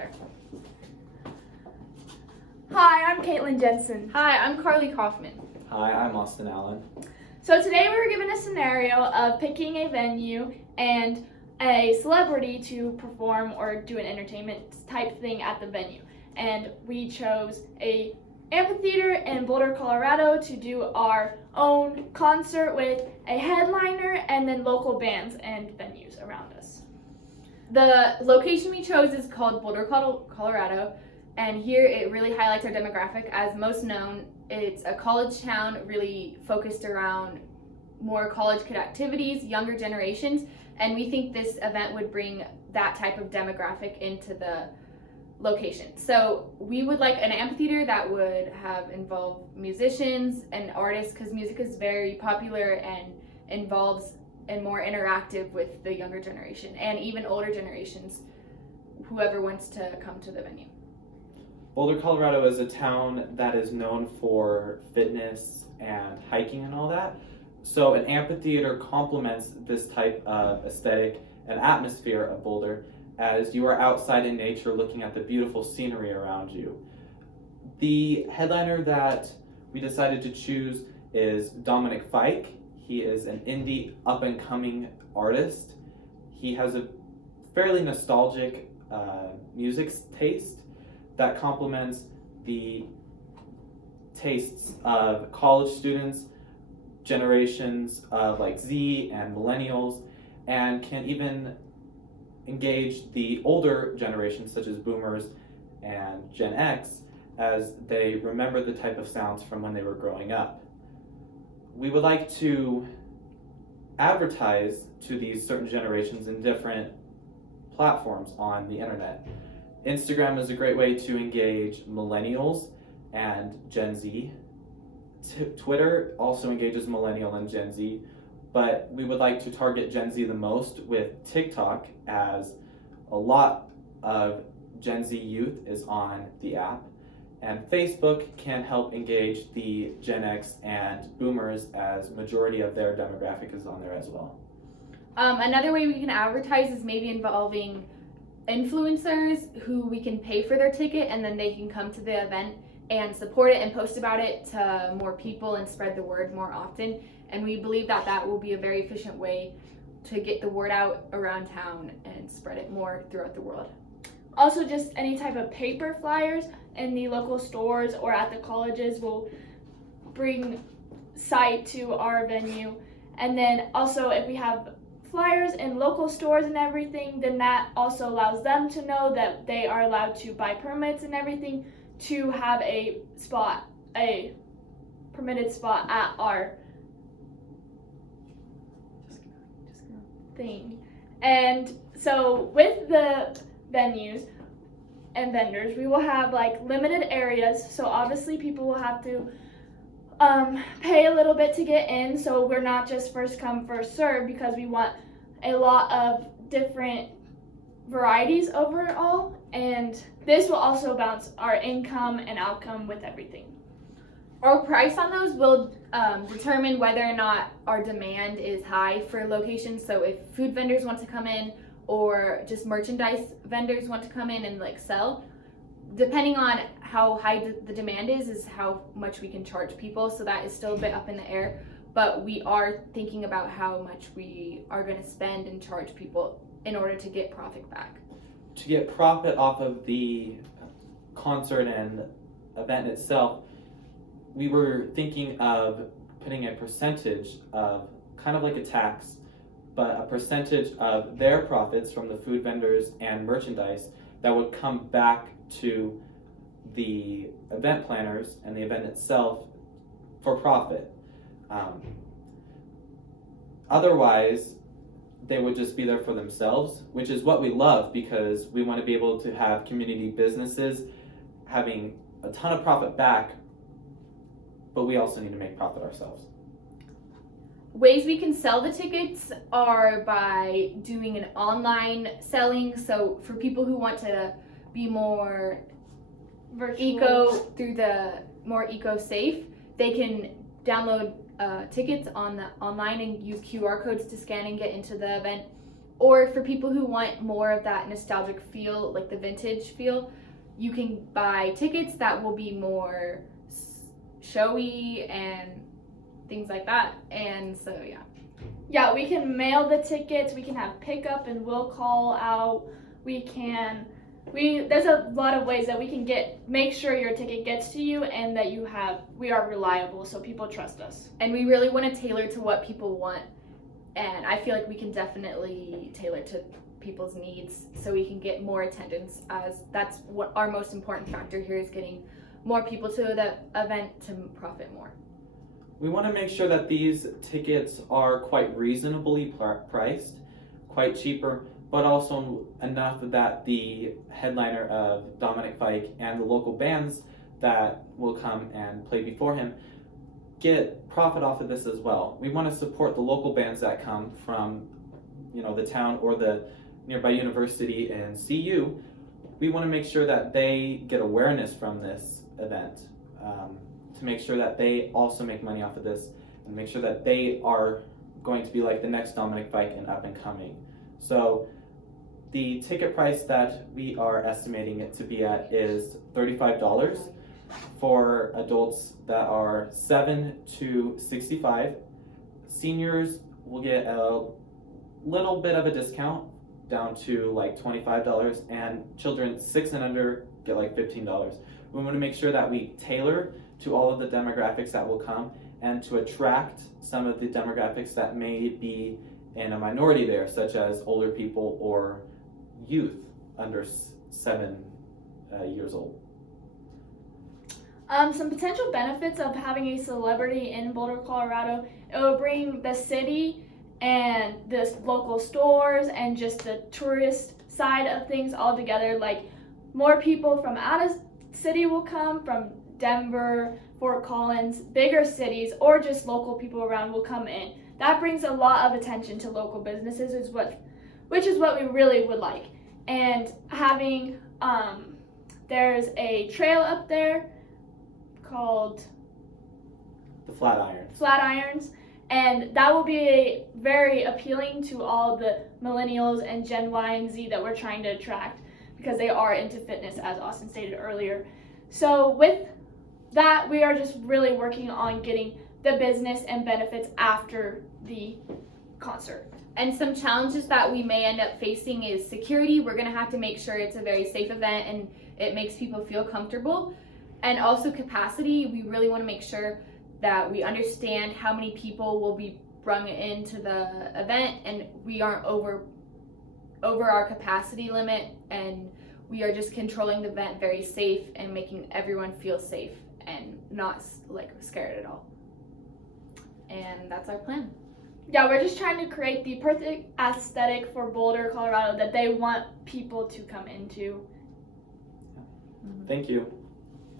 there. Hi, I'm Caitlin Jensen. Hi, I'm Carly Kaufman. Hi, I'm Austin Allen. So today we were given a scenario of picking a venue and a celebrity to perform or do an entertainment type thing at the venue. And we chose a amphitheater in Boulder, Colorado to do our own concert with a headliner and then local bands and venues around us. The location we chose is called Boulder, Colorado, and here it really highlights our demographic. As most known, it's a college town really focused around more college kid activities, younger generations, and we think this event would bring that type of demographic into the location. So we would like an amphitheater that would have involved musicians and artists, because music is very popular and involves and more interactive with the younger generation and even older generations, whoever wants to come to the venue. Boulder, Colorado is a town that is known for fitness and hiking and all that. So an amphitheater complements this type of aesthetic and atmosphere of Boulder, as you are outside in nature looking at the beautiful scenery around you. The headliner that we decided to choose is Dominic Fike. He is an indie up-and-coming artist. He has a fairly nostalgic music taste that complements the tastes of college students, generations of like Z and millennials, and can even engage the older generations such as boomers and Gen X as they remember the type of sounds from when they were growing up. We would like to advertise to these certain generations in different platforms on the internet. Instagram is a great way to engage millennials and Gen Z. Twitter also engages millennial and Gen Z, but we would like to target Gen Z the most with TikTok, as a lot of Gen Z youth is on the app, and Facebook can help engage the Gen X and boomers, as majority of their demographic is on there as well. Another way we can advertise is maybe involving influencers who we can pay for their ticket, and then they can come to the event and support it and post about it to more people and spread the word more often. And we believe that that will be a very efficient way to get the word out around town and spread it more throughout the world. Also, just any type of paper flyers in the local stores or at the colleges will bring sight to our venue. And then also, if we have flyers in local stores and everything, then that also allows them to know that they are allowed to buy permits and everything to have a permitted spot at our thing. And so with the venues and vendors, we will have like limited areas, so obviously people will have to pay a little bit to get in, so we're not just first come first serve, because we want a lot of different varieties overall, and this will also balance our income and outcome with everything. Our price on those will determine whether or not our demand is high for locations. So if food vendors want to come in, or just merchandise vendors want to come in and like sell, depending on how high the demand is how much we can charge people. So that is still a bit up in the air, but we are thinking about how much we are going to spend and charge people in order to get profit back. To get profit off of the concert and event itself, we were thinking of putting a percentage of, kind of like a tax, but a percentage of their profits from the food vendors and merchandise that would come back to the event planners and the event itself for profit. Otherwise, they would just be there for themselves, which is what we love, because we want to be able to have community businesses having a ton of profit back, but we also need to make profit ourselves. Ways we can sell the tickets are by doing an online selling. So for people who want to be more eco-safe, they can download tickets on the online and use QR codes to scan and get into the event. Or for people who want more of that nostalgic feel, like the vintage feel, you can buy tickets that will be more showy and things like that. And so, yeah. Yeah, we can mail the tickets, we can have pickup and we'll call out. There's a lot of ways that we can make sure your ticket gets to you and that we are reliable so people trust us. And we really want to tailor to what people want. And I feel like we can definitely tailor to people's needs so we can get more attendance, as that's what our most important factor here is, getting more people to the event to profit more. We want to make sure that these tickets are quite reasonably priced, quite cheaper, but also enough that the headliner of Dominic Fike and the local bands that will come and play before him get profit off of this as well. We want to support the local bands that come from, the town or the nearby university and CU. We want to make sure that they get awareness from this event, to make sure that they also make money off of this and make sure that they are going to be like the next Dominic Fike and up and coming. So the ticket price that we are estimating it to be at is $35 for adults that are 7 to 65. Seniors will get a little bit of a discount down to like $25, and children 6 and under get like $15. We want to make sure that we tailor to all of the demographics that will come and to attract some of the demographics that may be in a minority there, such as older people or youth under 7 years old. Some potential benefits of having a celebrity in Boulder, Colorado: it will bring the city and the local stores and just the tourist side of things all together. Like, more people from out of city will come, from Denver, Fort Collins, bigger cities, or just local people around will come in. That brings a lot of attention to local businesses, which is what we really would like. And having, there's a trail up there called The Flatirons, and that will be very appealing to all the millennials and Gen Y and Z that we're trying to attract, because they are into fitness, as Austin stated earlier. So with that, we are just really working on getting the business and benefits after the concert. And some challenges that we may end up facing is security. We're going to have to make sure it's a very safe event and it makes people feel comfortable. And also capacity. We really want to make sure that we understand how many people will be brought into the event, and we aren't over our capacity limit, and we are just controlling the event very safe and making everyone feel safe and not like scared at all. And that's our plan. Yeah, we're just trying to create the perfect aesthetic for Boulder, Colorado that they want people to come into. Thank you.